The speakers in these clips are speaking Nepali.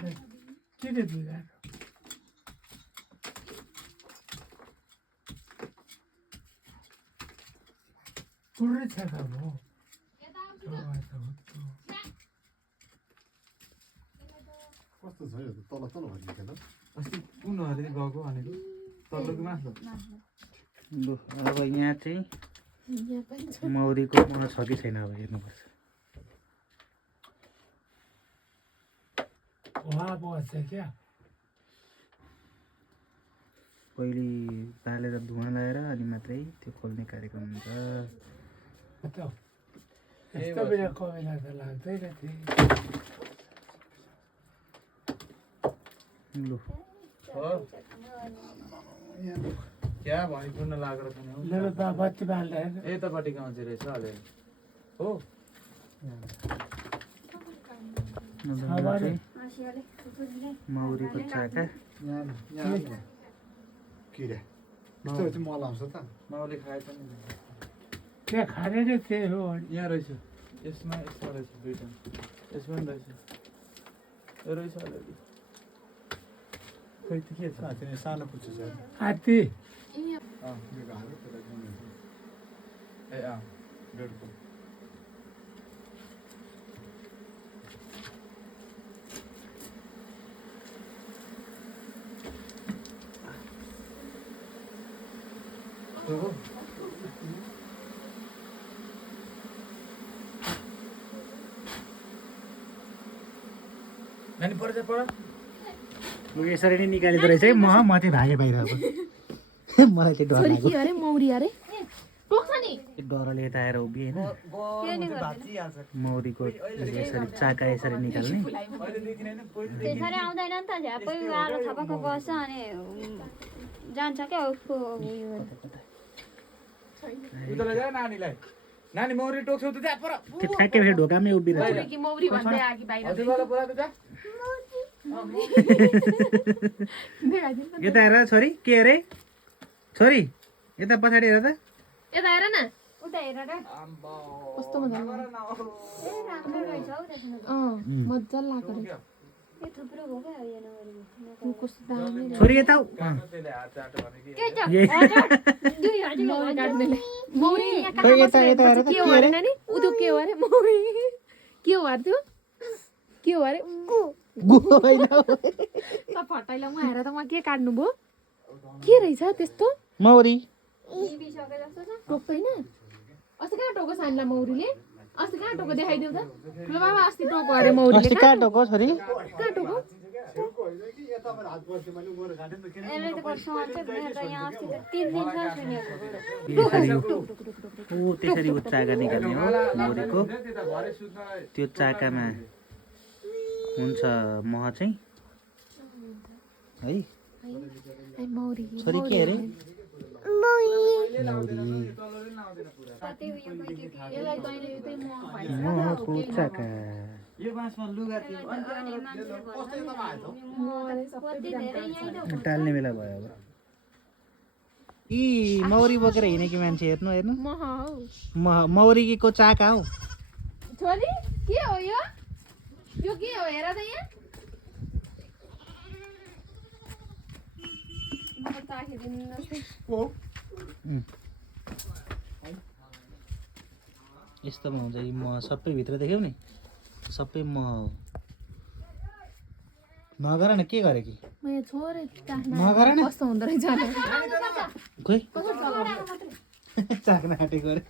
के के दुगा पुरै छ त हो कस्तो छ यो तल तल भनिन्छ त अस्ति कुन हरे गएको भनेको तल्लो कि माथि लु अब यहाँ चाहिँ मौरीको मह छ कि छैन अब हेर्नुपर्छ वहाँ बस्छ क्या पहिले बालेर धुवा लगाएर अनि मात्रै त्यो खोल्ने कार्यक्रम हुन्छ यस्तो बेला कोइला त लाग्दैन थियो लु क्या भने कुन लागेर पनि हो मेरो त बत्ती बाल्दा यतापट्टि गाउँछ रहेछ अलि हो मौरीको चाका किरा यस्तो चाहिँ मल आउँछ त माउले खाएछ नि त्यहाँ खाने नै त्यही हो यहाँ रहेछ यसमा यसमा रहेछ दुईटा यसमा पनि रहेछ यो रहेछ अलिअलि खै त्यो के छ सानो पुच्छु छ हात्ती ए अँ डेढको नानी पढ लु यसरी नै निकालिँदो रहेछ है म चाहिँ भागेँ बाहिर अब मलाई चाहिँ डर लाग्यो अरे मौरी अरे डरले यता आएर उभिएँ होइन मौरीको यसरी चाका यसरी निकाल्ने त्यसरी आउँदैन नि त झ्यापै आलो थपक्क बस्छ अनि जान्छ क्या उसको उता लैजा नानीलाई नानी मौरी टोक्छौ त जा पर त्यो ठ्याक्कै फेरि ढोकामै उभिरहेछ मौरी भन्दै आगी बाहिर हजुरबाला पुरा त जा यता हेर छोरी के अरे छोरी यता पछाडि हेर त यता हेर न उता हेर र कस्तो मजा ए राम्रो रहेछ हौ त्यसमा मजा लाग्यो रे ए थुप्रो भयो क्या यो नगरेको कस्तो दामी छोरी यता आऊ। त्यसले हात चाटो भने के के छ यही। दुई हजुर मौरी काट्नेले मौरी यहाँ खै यता यता हेर त के हो अरे नानी उ त्यो के हो अरे मौरी के हो अरे त्यो के हो अरे गु होइन त फटाइला म हेर त म के काट्नु भयो के रहेछ त्यस्तो मौरी बिबिसके जस्तो छ टोक्दैन अस्ति कहाँ टोको सानला मौरीले अस्ति कहाँ टोको देखाइदेऊ त ठुलो बाबा अस्ति टोको अरे मौरीले अस्ति कहाँ टोको छोरी कहाँ टोको यसले त पर्छ मान्छ मेरो त यहाँ अस्ति त 3 दिन छ सुनेको यसरी ऊ त्यसरी ऊ चाका निकाल्ने हो मौरीको त्यता भरे सुत्नलाई त्यो चाकामा हुन्छ मह चाहिँ है मौरी छोरी के अरे कतै उयो कोही केटी यसलाई तैँले त्यही मह खुवाइस् महको चाका यो बाँसमा लुगा थियो अनि मान्छे कति धेरै यहीँ त टाल्ने बेला भयो अब यी मौरी बोकेर हिँडेकी मान्छे हेर्नु हेर्नु मह हौ मौरीको चाका हौ छोरी के हो यो यो के हो हेर त यहाँ म चाखिदिनु जस्तै यस्तोमा हुन्छ यी मह सबै भित्र देख्यौ नि सबै मह हो नगर न के गरे कि म यहाँ छोरे नगर न कस्तो हुँदो रहेछ अरे खोइ चाख्न आँटेको अरे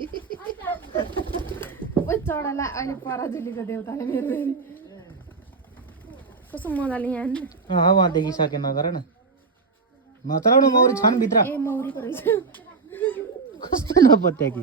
ओ चढालाई अहिले पराजुलीको देउताले मेरो फेरि कस्तो मजाले यहाँ नि उहाँ देखिसके नगर न नचलाउनु मौरी छन् भित्र ए मौरीको रहेछ कस्तो नपत्या कि